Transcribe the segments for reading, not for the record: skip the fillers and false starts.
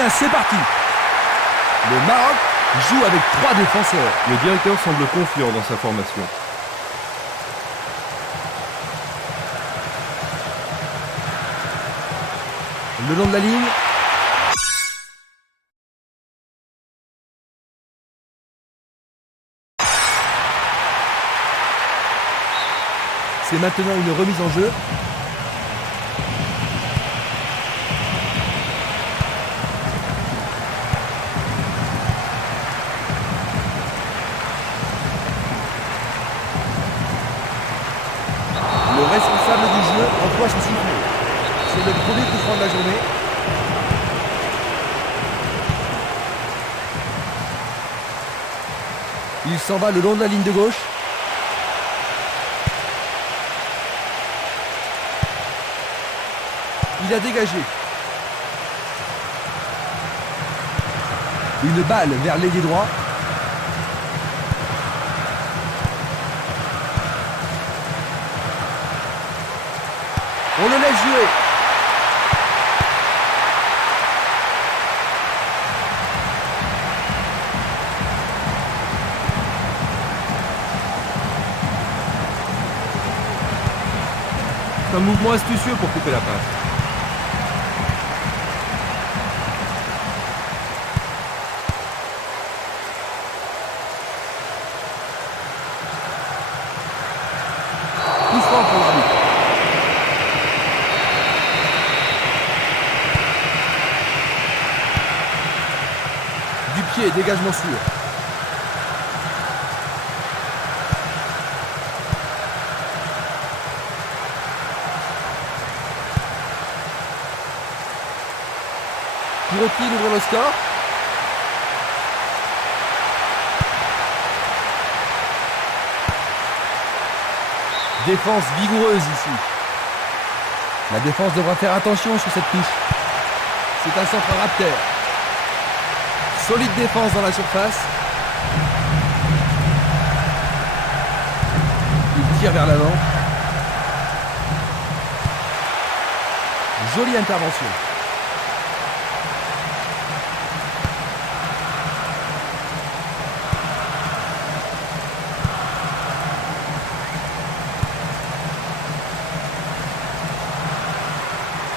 bien, c'est parti. Le Maroc joue avec 3 défenseurs. Le directeur semble confiant dans sa formation. Le long de la ligne. C'est maintenant une remise en jeu. Le responsable du jeu emploie son sifflet. C'est le premier coup franc de la journée. Il s'en va le long de la ligne de gauche. Il a dégagé. Une balle vers l'ailier droit. On le laisse jouer. C'est un mouvement astucieux pour couper la passe. Coup franc pour l'arbitre. Du pied, dégagement sûr. Pourrait-il ouvrir le score? Défense vigoureuse ici. La défense devra faire attention sur cette touche. C'est un centre rapteur. Solide défense dans la surface. Il tire vers l'avant. Jolie intervention.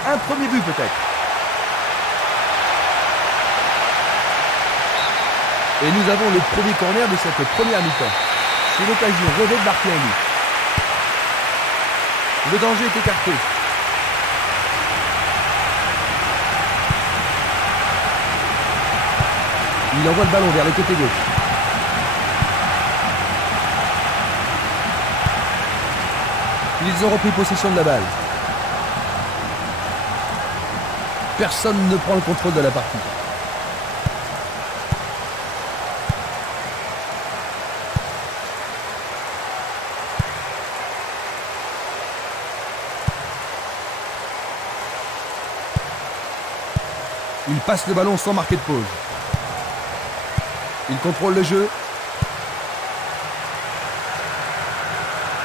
Un premier but peut-être. Et nous avons le premier corner de cette première mi-temps. C'est l'occasion rêvée de marquer un but. Le danger est écarté. Il envoie le ballon vers le côté gauche. Ils ont repris possession de la balle. Personne ne prend le contrôle de la partie. Il passe le ballon sans marquer de pause. Il contrôle le jeu.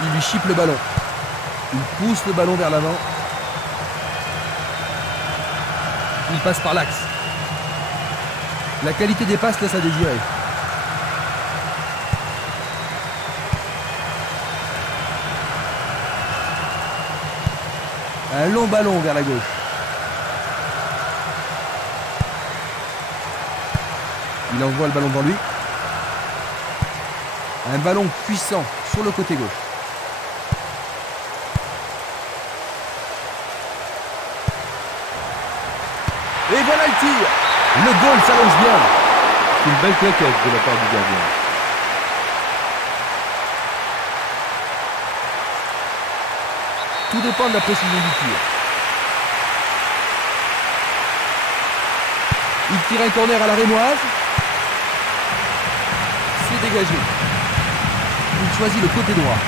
Il lui chipe le ballon. Il pousse le ballon vers l'avant. Il passe par l'axe. La qualité des passes laisse à désirer. Un long ballon vers la gauche. Il envoie le ballon dans lui. Un ballon puissant sur le côté gauche. Et voilà le tir. Le goal s'allonge bien. C'est une belle claquette de la part du gardien. Tout dépend de la précision du tir. Il tire un corner à la rémoise. C'est dégagé. Il choisit le côté droit.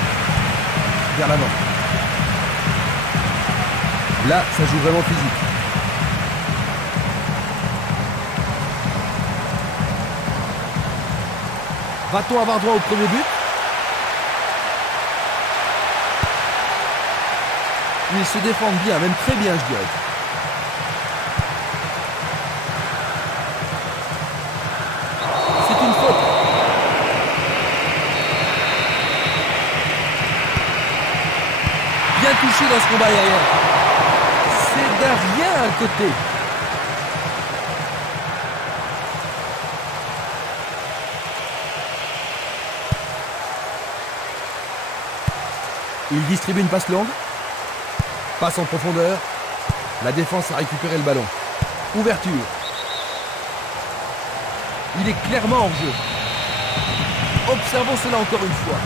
Vers l'avant. Là, ça joue vraiment physique. Va-t-on avoir droit au premier but? Ils se défendent bien, même très bien, je dirais. lâcher dans ce combat aérien. C'est d'un rien à côté. Il distribue une passe longue. Passe en profondeur. La défense a récupéré le ballon. Ouverture. Il est clairement hors jeu. Observons cela encore une fois.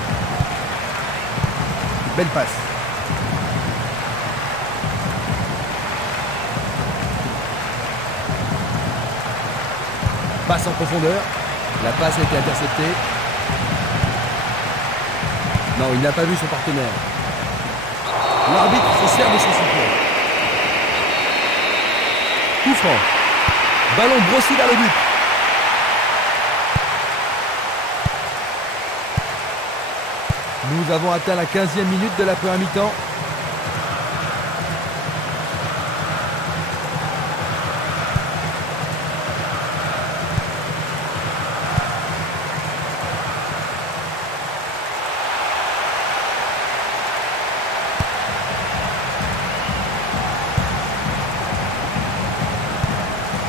Belle passe. Passe en profondeur. La passe a été interceptée. Non, il n'a pas vu son partenaire. L'arbitre se sert de son sifflet. Coup franc. Ballon brossé vers le but. Nous avons atteint la 15e minute de la première mi-temps.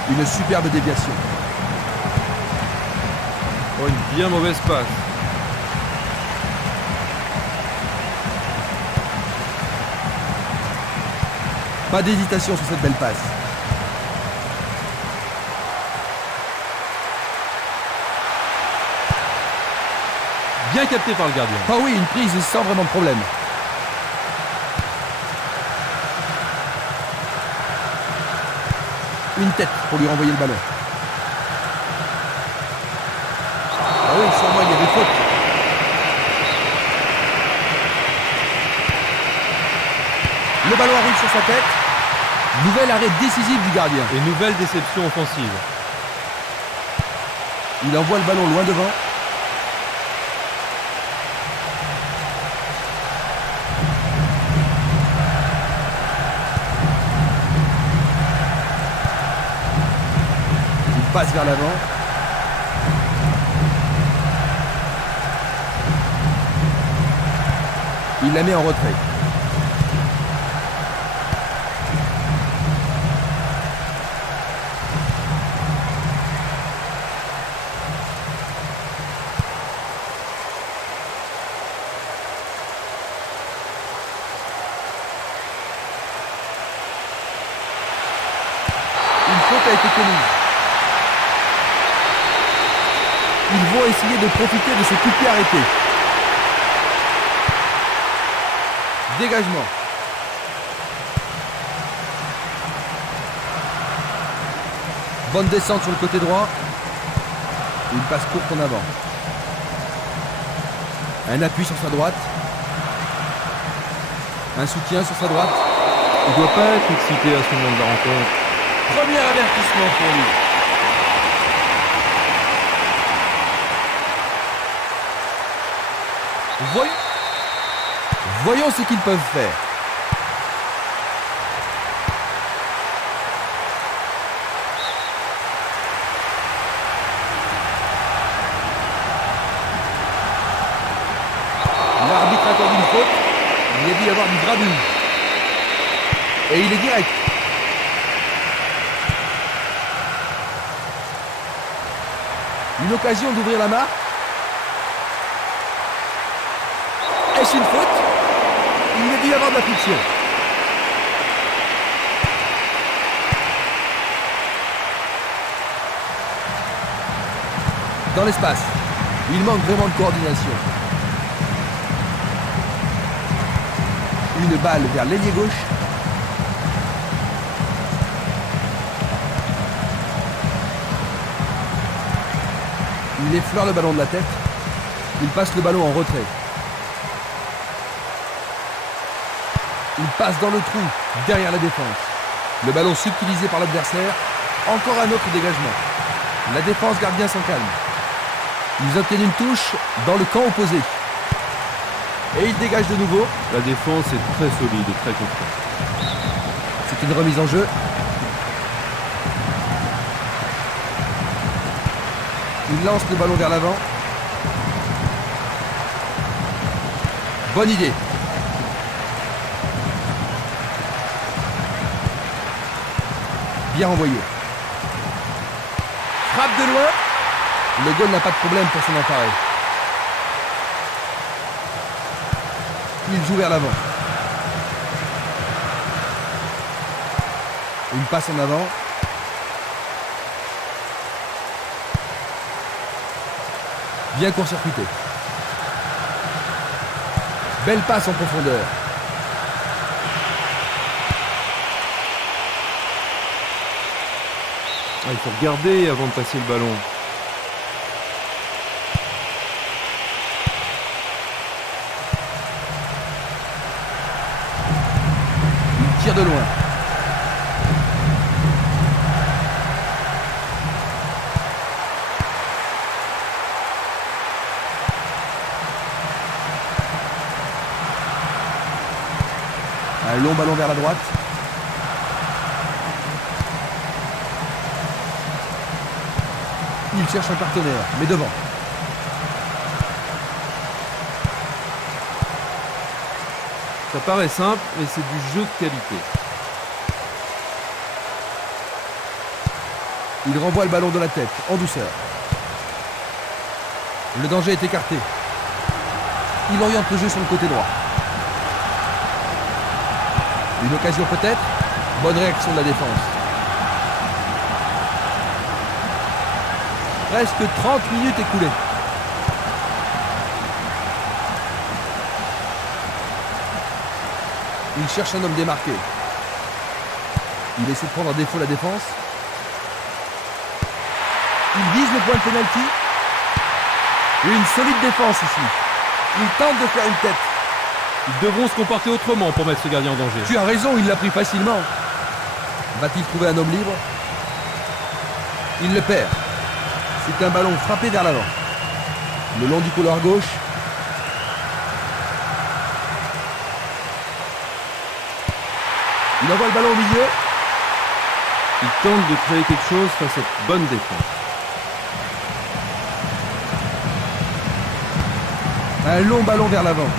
Une superbe déviation. Oh, une bien mauvaise passe. Pas d'hésitation sur cette belle passe. Bien capté par le gardien. Ah oui, une prise sans vraiment de problème. Une tête pour lui renvoyer le ballon. Ah oui, sûrement il y a des fautes. Le ballon arrive sur sa tête. Nouvel arrêt décisif du gardien. Et nouvelle déception offensive. Il envoie le ballon loin devant. Il passe vers l'avant. Il la met en retrait. Une faute a été commise. Ils vont essayer de profiter de ce coup de pied arrêté. Dégagement. Bonne descente sur le côté droit. Une passe courte en avant. Un appui sur sa droite. Un soutien sur sa droite. Il ne doit pas être excité à ce moment de la rencontre. Premier avertissement pour lui. Voyons ce qu'ils peuvent faire. L'arbitre accorde une faute. Il y a dû y avoir du grabuge. Et il est direct. Une occasion d'ouvrir la marque. Est-ce une faute? Il y a dû y avoir de la friction. Dans l'espace. Il manque vraiment de coordination. Une balle vers l'ailier gauche. Il effleure le ballon de la tête. Il passe le ballon en retrait. Il passe dans le trou, derrière la défense. Le ballon subtilisé par l'adversaire. Encore un autre dégagement. La défense garde bien son calme. Ils obtiennent une touche dans le camp opposé. Et ils dégagent de nouveau. La défense est très solide et très confiante. C'est une remise en jeu. Il lance le ballon vers l'avant. Bonne idée. Bien envoyé. Frappe de loin. Le goal n'a pas de problème pour s'en emparer. Il joue vers l'avant. Une passe en avant. Bien court-circuité. Belle passe en profondeur. Ah, il faut regarder avant de passer le ballon. Il tire de loin. Un long ballon vers la droite. Il cherche un partenaire, mais devant. Ça paraît simple, mais c'est du jeu de qualité. Il renvoie le ballon de la tête, en douceur. Le danger est écarté. Il oriente le jeu sur le côté droit. Une occasion peut-être. Bonne réaction de la défense. Presque 30 minutes écoulées. Il cherche un homme démarqué. Il essaie de prendre en défaut la défense. Il vise le point de pénalty. Une solide défense ici. Il tente de faire une tête. Ils devront se comporter autrement pour mettre ce gardien en danger. Tu as raison, il l'a pris facilement. Va-t-il trouver un homme libre? Il le perd. C'est un ballon frappé vers l'avant. Le long du couloir gauche. Il envoie le ballon au milieu. Il tente de créer quelque chose face à cette bonne défense. Un long ballon vers l'avant.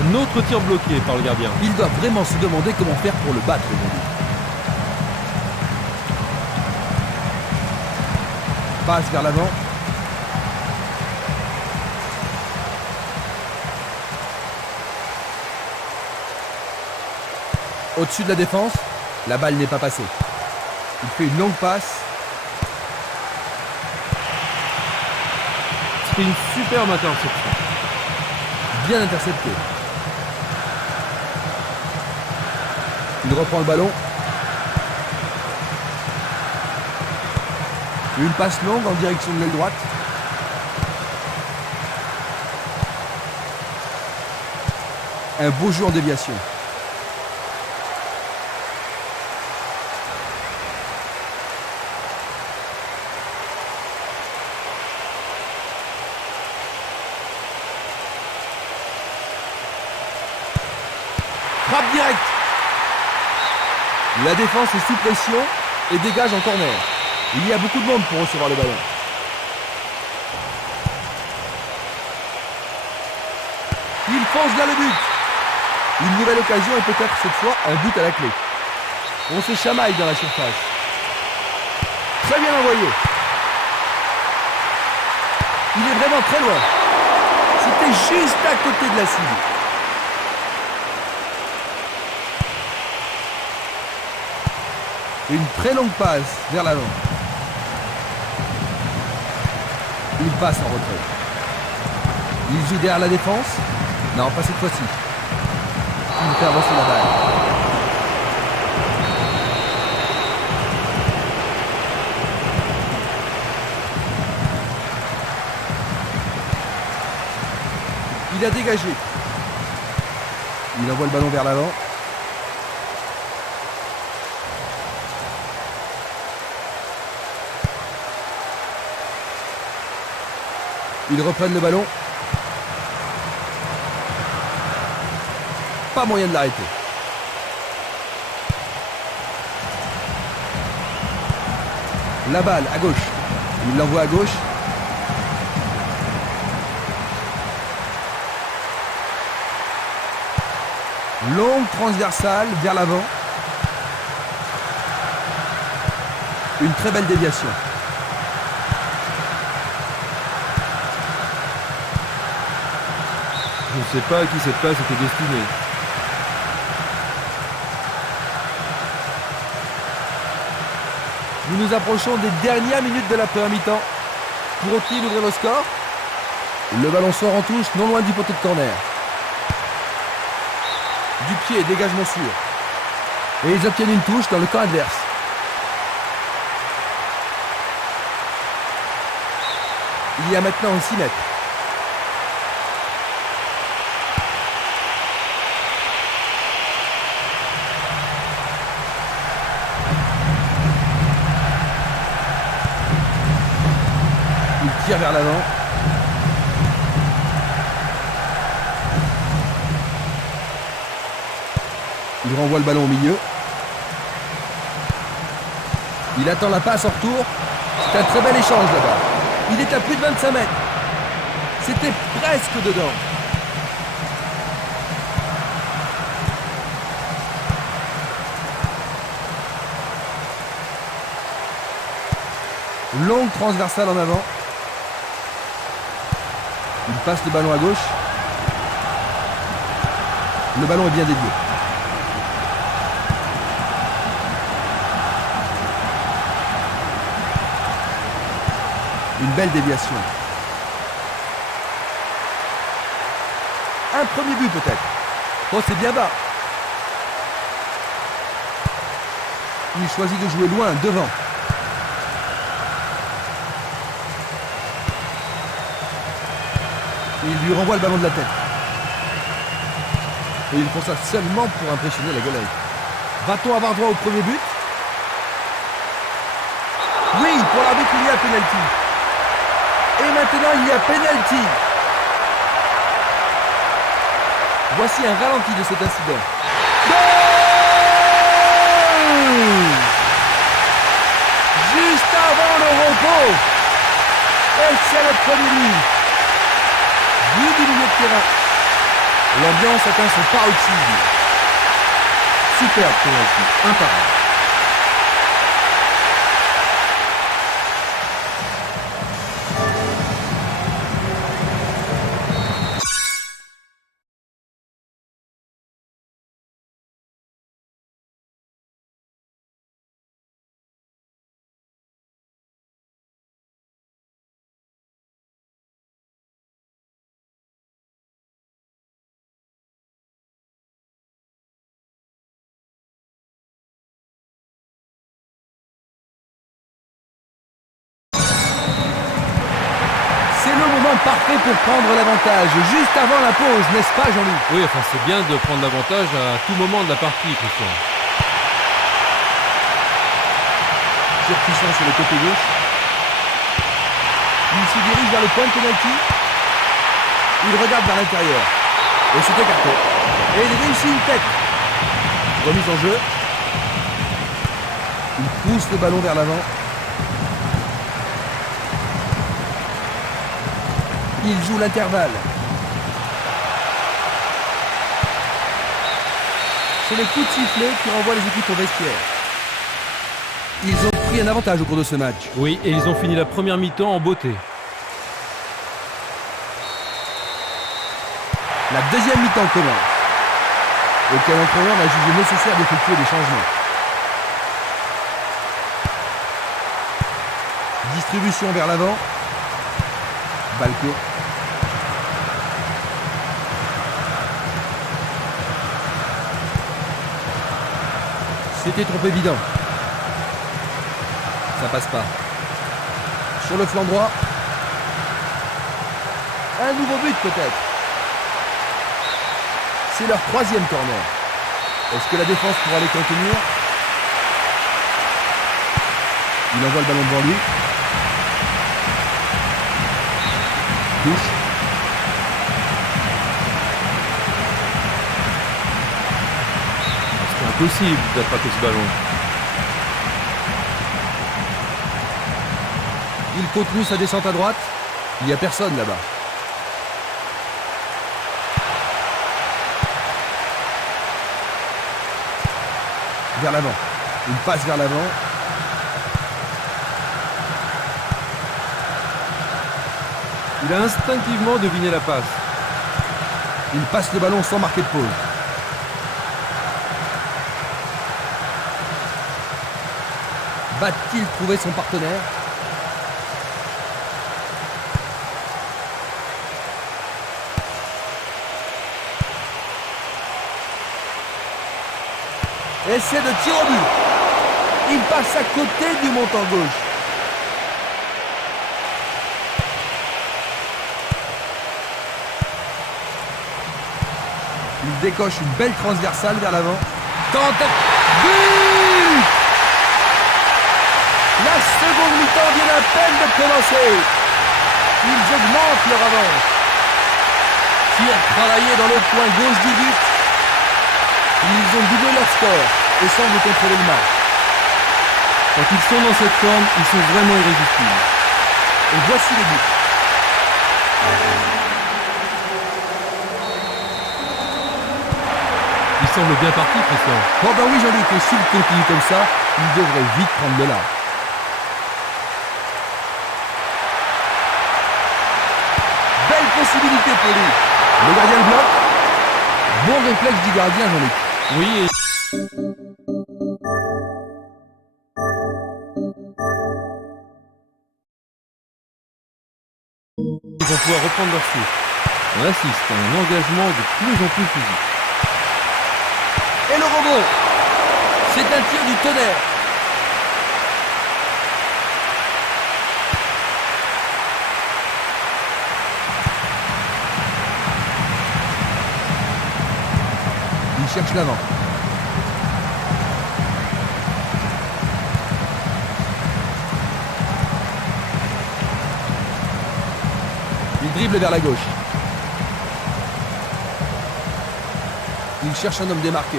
Un autre tir bloqué par le gardien. Il doit vraiment se demander comment faire pour le battre aujourd'hui. Passe vers l'avant. Au-dessus de la défense, la balle n'est pas passée. Il fait une longue passe. C'était une superbe interception. Bien intercepté. Il reprend le ballon. Une passe longue en direction de l'aile droite. Un beau jeu en déviation. Frappe directe. La défense est sous pression et dégage en corner. Il y a beaucoup de monde pour recevoir le ballon. Il fonce vers le but. Une nouvelle occasion et peut-être cette fois un but à la clé. On se chamaille dans la surface. Très bien envoyé. Il est vraiment très loin. C'était juste à côté de la cible. Une très longue passe vers l'avant. Il passe en retrait. Il joue derrière la défense. Non, pas cette fois-ci. Il fait avancer la balle. Il a dégagé. Il envoie le ballon vers l'avant. Ils reprennent le ballon. Pas moyen de l'arrêter. La balle à gauche. Il l'envoie à gauche. Longue transversale vers l'avant. Une très belle déviation. Je ne sais pas à qui cette passe était destinée. Nous nous approchons des dernières minutes de la première mi-temps. Pourront-ils ouvrir le score? Le ballon sort en touche, non loin du poteau de corner. Du pied, dégagement sûr. Et ils obtiennent une touche dans le camp adverse. Il y a maintenant 6 mètres. Il tire vers l'avant. Il renvoie le ballon au milieu. Il attend la passe en retour. C'est un très bel échange là-bas. Il est à plus de 25 mètres. C'était presque dedans. Longue transversale en avant. Il passe le ballon à gauche. Le ballon est bien dévié. Une belle déviation. Un premier but peut-être. Oh, c'est bien bas. Il choisit de jouer loin, devant. Il lui renvoie le ballon de la tête. Et ils font ça seulement pour impressionner la galerie. Va-t-on avoir droit au premier but? Oui, pour l'arbitre, il y a pénalty. Et maintenant, il y a pénalty. Voici un ralenti de cet incident. Goal! Juste avant le repos. Et c'est le premier but. But du milieu de terrain. L'ambiance atteint son paroxysme. Super penalty, imparable. C'est le moment parfait pour prendre l'avantage, juste avant la pause, n'est-ce pas Jean-Louis? Oui, enfin c'est bien de prendre l'avantage à tout moment de la partie, Christian. Surpuissant sur le côté gauche. Il se dirige vers le point de pénalty. Il regarde vers l'intérieur. Et c'est écarté. Et il réussit une tête. Remise en jeu. Il pousse le ballon vers l'avant. Il joue l'intervalle. C'est les coups de sifflet qui renvoient les équipes au vestiaire. Ils ont pris un avantage au cours de ce match. Oui, et ils ont fini la première mi-temps en beauté. La deuxième mi-temps commence. Auquel entraîneur a jugé nécessaire d'effectuer des changements. Distribution vers l'avant. Balle courte. C'était trop évident. Ça passe pas. Sur le flanc droit. Un nouveau but peut-être. C'est leur troisième corner. Est-ce que la défense pourra les contenir? Il envoie le ballon devant lui. Touche. C'est impossible d'attraper ce ballon. Il continue sa descente à droite. Il n'y a personne là-bas. Vers l'avant. Il passe vers l'avant. Il a instinctivement deviné la passe. Il passe le ballon sans marquer de pause. Va-t-il trouver son partenaire? Essai de tir au but. Il passe à côté du montant gauche. Il décoche une belle transversale vers l'avant. Tente. But! La seconde mi-temps vient à peine de commencer. Ils augmentent leur avance. Tir travaillé dans le coin gauche du but. Ils ont doublé leur score et semblent contrôler le match. Quand ils sont dans cette forme, ils sont vraiment irrésistibles. Et voici les buts. Il semble bien parti, Christian. Oh ben oui Jean-Luc, et s'il continue comme ça, il devrait vite prendre de l'art. Belle possibilité pour lui. Le gardien le bloque. Bon réflexe du gardien, Jean-Luc. Oui, et... Ils vont pouvoir reprendre leur souffle. On assiste à un engagement de plus en plus physique. Et le rebond. C'est un tir du tonnerre. Il cherche l'avant. Il dribble vers la gauche. Il cherche un homme démarqué.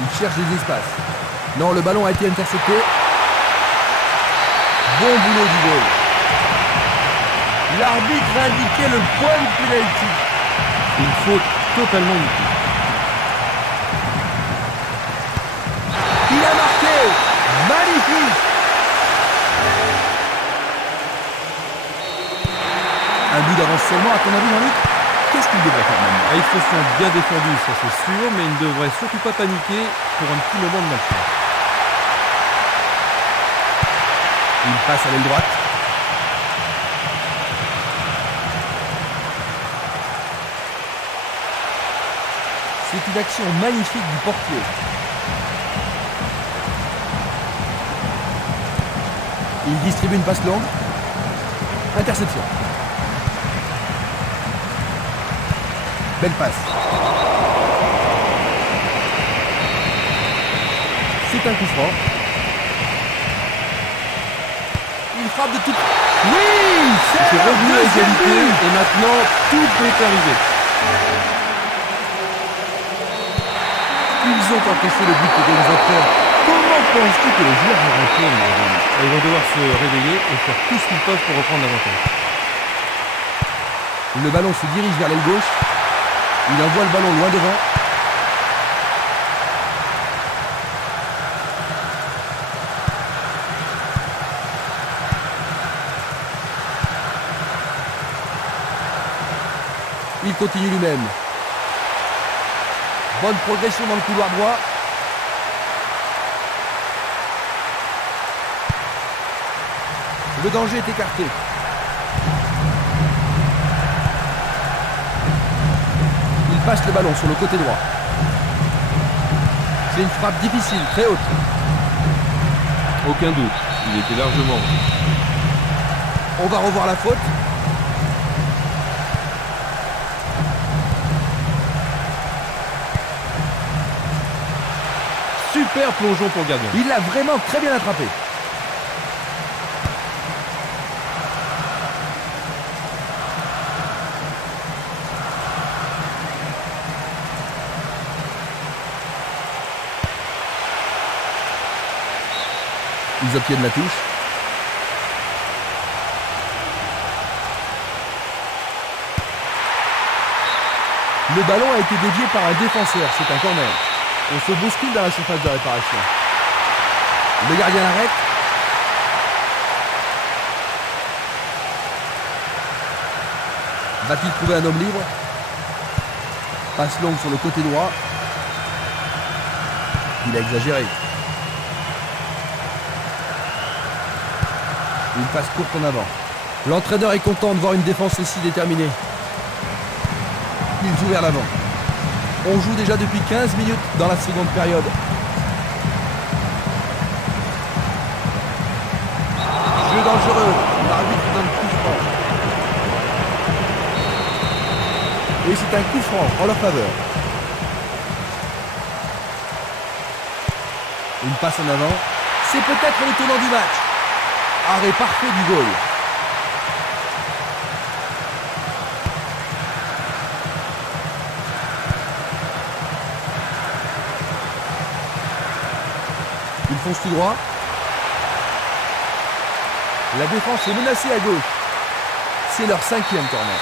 Il cherche des espaces. Non, le ballon a été intercepté. Bon boulot du goal. L'arbitre a indiqué le point de pénalty. Une faute totalement inutile. Il a marqué. Magnifique. Un but d'avance seulement, à ton avis, Jean-Luc? Qu'est-ce qu'il devrait faire maintenant? Ah, ils se sont bien défendus, ça c'est sûr, mais ils ne devraient surtout pas paniquer pour un petit moment de malchance. Il passe à l'aile droite. C'est une action magnifique du portier. Il distribue une passe longue. Interception. Belle passe. C'est un coup franc. Il frappe de tout. Oui, C'est revenu à égalité et maintenant tout peut arriver. Ils ont encaissé le but égalisateur. Comment penses-tu que les joueurs vont répondre? Ils vont devoir se réveiller et faire tout ce qu'ils peuvent pour reprendre l'avantage. Le ballon se dirige vers l'aile gauche. Il envoie le ballon loin devant. Il continue lui-même. Bonne progression dans le couloir droit. Le danger est écarté. Il passe le ballon sur le côté droit. C'est une frappe difficile, très haute. Aucun doute, il était largement. On va revoir la faute. Super plongeon pour le gardien. Il l'a vraiment très bien attrapé. Ils obtiennent la touche. Le ballon a été dévié par un défenseur, c'est un corner. On se bouscule dans la surface de réparation. Le gardien arrête. Va-t-il trouver un homme libre? Passe longue sur le côté droit. Il a exagéré. Une passe courte en avant. L'entraîneur est content de voir une défense aussi déterminée. Il joue vers l'avant. On joue déjà depuis 15 minutes dans la seconde période. Jeu dangereux. L'arbitre donne coup franc. Et c'est un coup franc en leur faveur. Une passe en avant. C'est peut-être le tournant du match. Arrêt parfait du goal. Ils foncent tout droit. La défense est menacée à gauche. C'est leur 5e corner.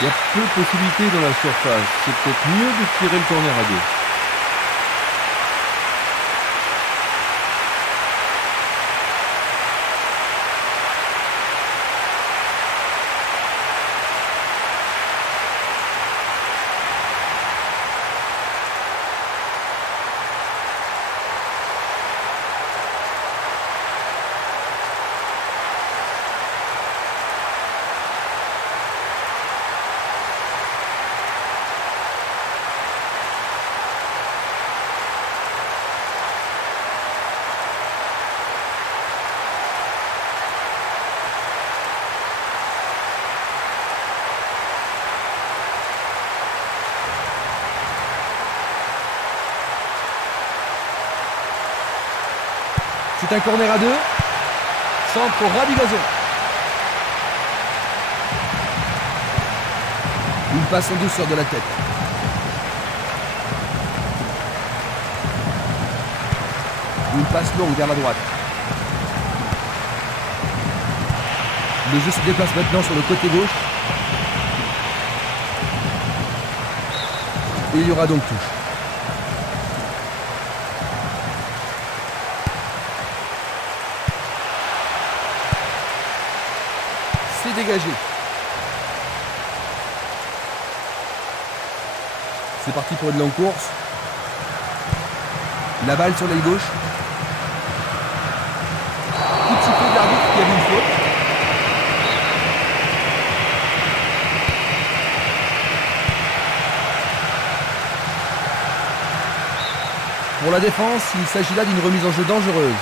Il y a peu de possibilités dans la surface. C'est peut-être mieux de tirer le corner à 2. C'est un corner à 2. Centre au ras du gazon. Une passe en douceur de la tête. Une passe longue vers la droite. Le jeu se déplace maintenant sur le côté gauche. Et il y aura donc touche. C'est dégagé. C'est parti pour une longue course. La balle sur l'aile gauche. Coup de sifflet de l'arbitre qui a vu une faute. Pour la défense, il s'agit là d'une remise en jeu dangereuse.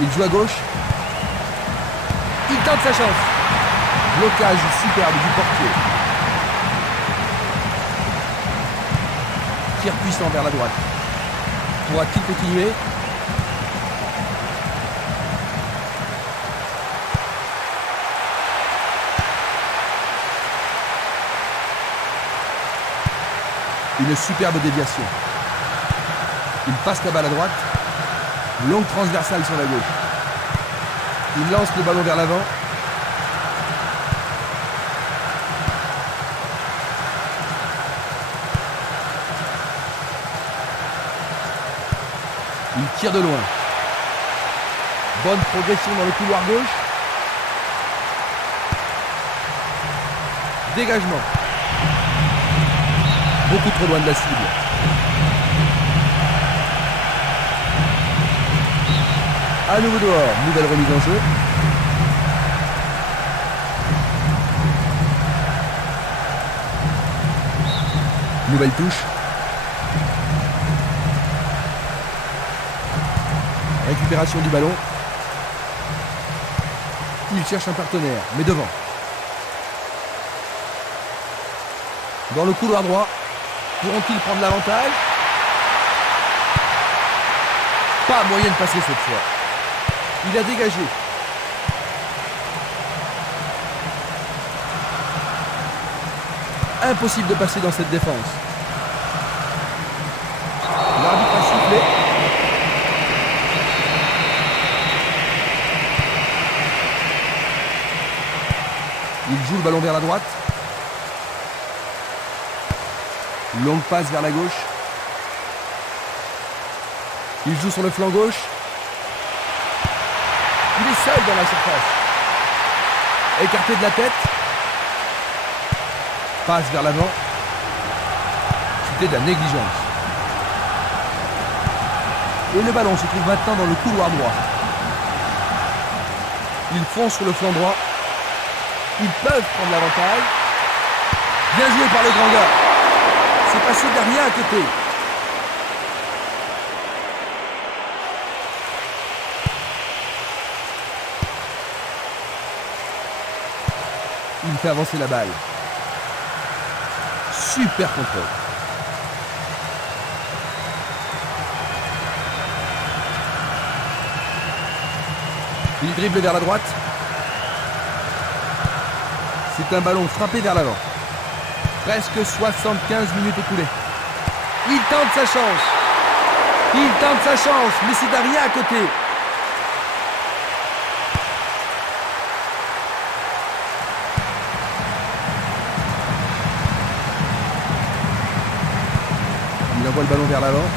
Il joue à gauche. Il tente sa chance. Blocage superbe du portier. Tir puissant vers la droite. Pourra-t-il continuer? Une superbe déviation. Il passe la balle à droite. Longue transversale sur la gauche. Il lance le ballon vers l'avant. Il tire de loin. Bonne progression dans le couloir gauche. Dégagement. Beaucoup trop loin de la cible. À nouveau dehors, nouvelle remise en jeu. Nouvelle touche. Récupération du ballon. Il cherche un partenaire, mais devant. Dans le couloir droit, pourront-ils prendre l'avantage? Pas moyen de passer cette fois. Il a dégagé. Impossible de passer dans cette défense. L'arbitre a sifflé. ballon vers la droite. Longue passe vers la gauche. Il joue sur le flanc gauche. Il est seul dans la surface. Écarté de la tête. Passe vers l'avant. C'était de la négligence. Et le ballon se trouve maintenant dans le couloir droit. Ils foncent sur le flanc droit. Ils peuvent prendre l'avantage. Bien joué par le grand gars. C'est passé derrière à côté. Il fait avancer la balle. Super contrôle. Il dribble vers la droite. C'est un ballon frappé vers l'avant. Presque 75 minutes écoulées. Il tente sa chance. Il tente sa chance, mais c'est derrière à côté. Il envoie le ballon vers l'avant.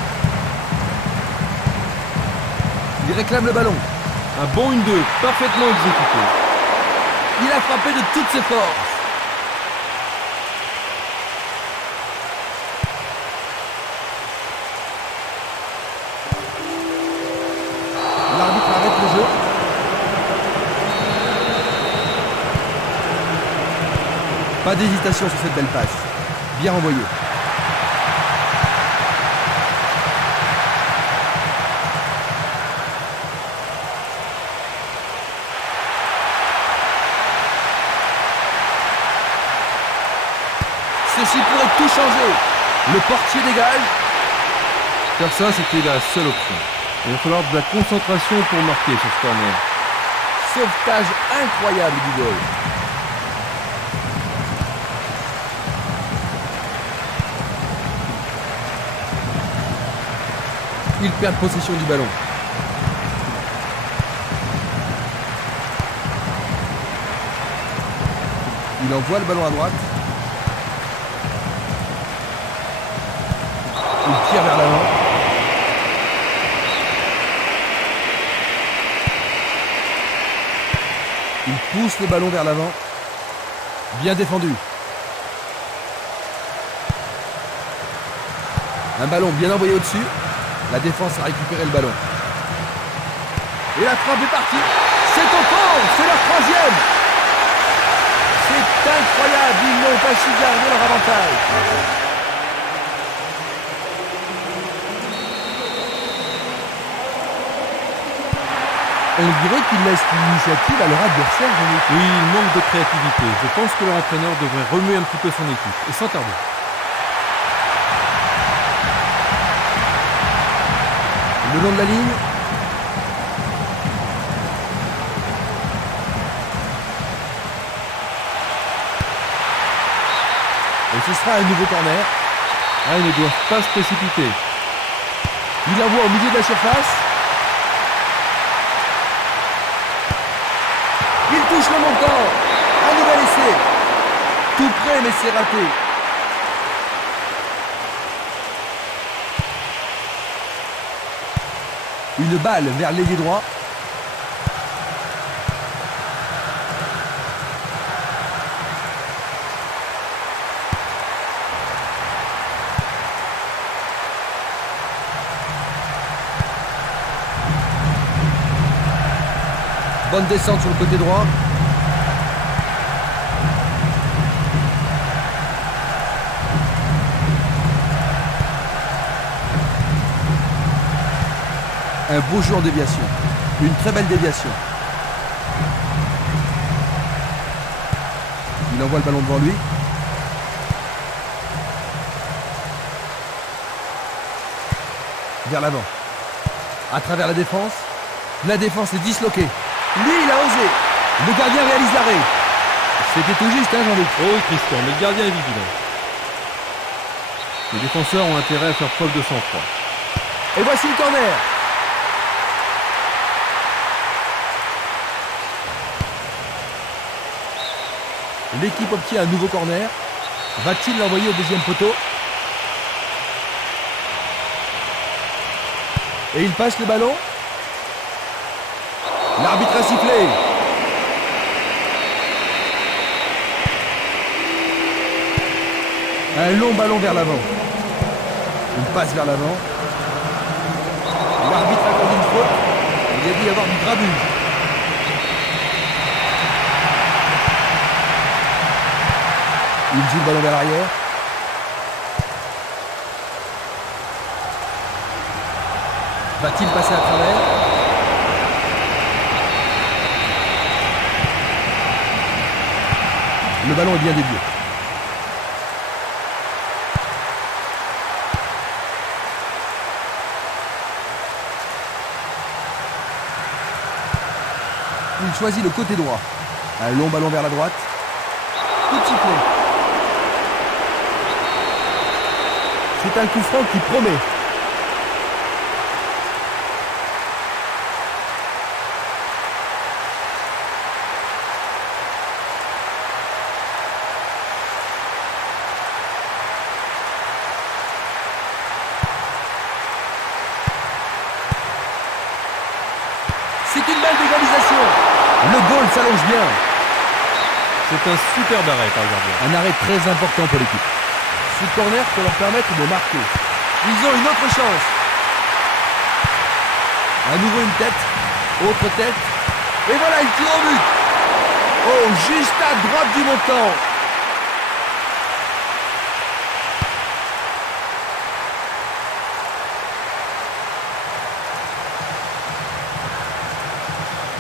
Il réclame le ballon. Un bon 1-2, parfaitement exécuté. Il a frappé de toutes ses forces. L'arbitre arrête le jeu. Pas d'hésitation sur cette belle passe. Bien envoyé. Ceci pourrait tout changer. Le portier dégage. Faire ça, c'était la seule option. Il va falloir de la concentration pour marquer sur ce corner. Sauvetage incroyable du goal. Il perd possession du ballon. Il envoie le ballon à droite. Il tire vers l'avant. Il pousse le ballon vers l'avant. Bien défendu. Un ballon bien envoyé au-dessus. La défense a récupéré le ballon. Et la frappe est partie. C'est au fond. C'est leur troisième. C'est incroyable. Ils n'ont pas su garder leur avantage. On dirait qu'ils laissent l'initiative à leur adversaire. Oui, il manque de créativité. Je pense que leur entraîneur devrait remuer un petit peu son équipe, et sans tarder. Le long de la ligne. Et ce sera un nouveau corner. Ah, ils ne doivent pas se précipiter. Il envoie au milieu de la surface. Il touche le montant. Un nouvel essai. Tout près, mais c'est raté. Une balle vers l'ailier droit. Bonne descente sur le côté droit. Un beau jeu en déviation. Une très belle déviation. Il envoie le ballon devant lui. Vers l'avant. À travers la défense. La défense est disloquée. Lui, il a osé. Le gardien réalise l'arrêt. C'était tout juste, hein, Jean-Luc? Oh oui, Christian, mais le gardien est vigilant. Les défenseurs ont intérêt à faire preuve de sang-froid. Et voici le corner. L'équipe obtient un nouveau corner. Va-t-il l'envoyer au deuxième poteau? Et il passe le ballon. L'arbitre a sifflé. Un long ballon vers l'avant. Une passe vers l'avant. L'arbitre accorde une faute. Il y a dû y avoir du grabuge. Il joue le ballon vers l'arrière. Va-t-il passer à travers? Le ballon est bien dévié. Il choisit le côté droit. Un long ballon vers la droite. Coup de sifflet. C'est un coup franc qui promet. C'est une belle d'égalisation. Le goal s'allonge bien. C'est un superbe arrêt par le gardien. Un arrêt très important pour l'équipe. Ce corner peut leur permettre de marquer. Ils ont une autre chance. À nouveau une tête. Autre tête. Et voilà, il tire au but. Oh, juste à droite du montant.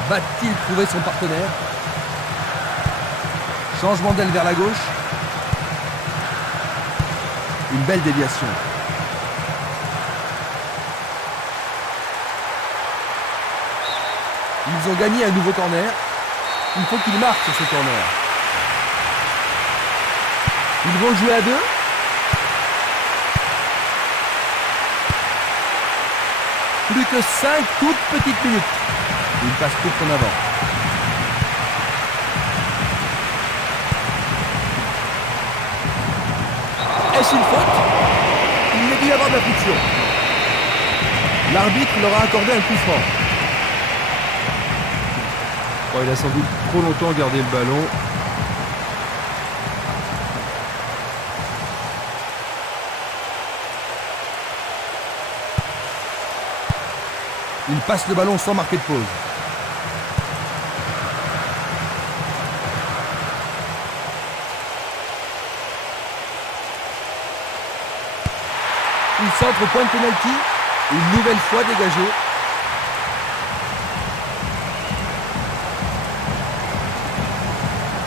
Va-t-il trouver son partenaire? Changement d'aile vers la gauche. Une belle déviation. Ils ont gagné un nouveau corner. Il faut qu'ils marquent sur ce corner. Ils vont jouer à deux. Plus que 5 toutes petites minutes. Une passe courte en avant. Est-ce une faute? Il y a dû y avoir de la friction. L'arbitre leur a accordé un coup franc. Oh, il a sans doute trop longtemps gardé le ballon. Il passe le ballon sans marquer de pause. Il centre au point de pénalty. Une nouvelle fois dégagé.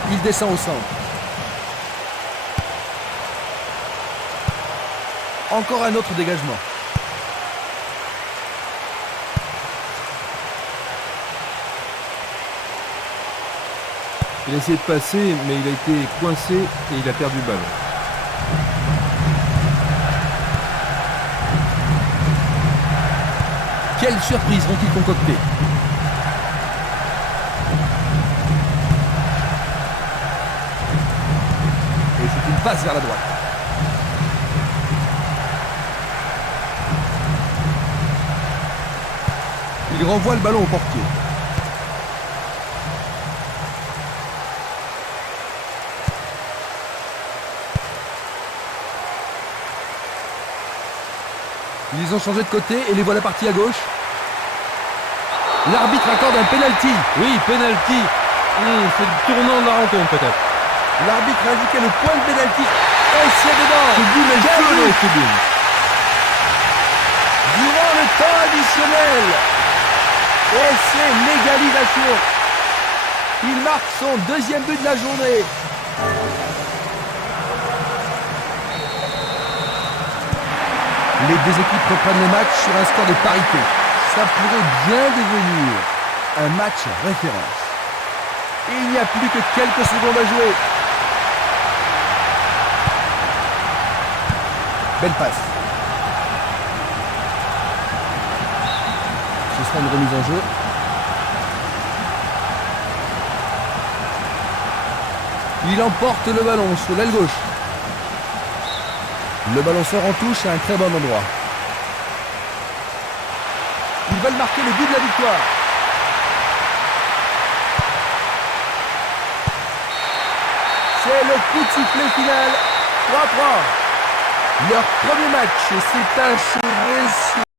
Il descend au centre. Encore un autre dégagement. Il a essayé de passer, mais il a été coincé et il a perdu le ballon. Quelle surprise vont-ils concocter? Et c'est une passe vers la droite. Il renvoie le ballon au portier. Ils ont changé de côté et les voilà partis à gauche. L'arbitre accorde un penalty. Oui, penalty. C'est le tournant de la rencontre peut-être. L'arbitre a indiqué le point de penalty. Et c'est dedans. Ce but met le Quel feu dans but les tribunes. durant le temps additionnel. Et c'est l'égalisation. Il marque son deuxième but de la journée. Les deux équipes reprennent le match sur un score de parité. Ça pourrait bien devenir un match référence. Et il n'y a plus que quelques secondes à jouer. Belle passe. Ce sera une remise en jeu. Il emporte le ballon sur l'aile gauche. Le ballon sort en touche à un très bon endroit. Ils veulent marquer le but de la victoire. C'est le coup de sifflet final. 3-3. Leur premier match s'est achevé sur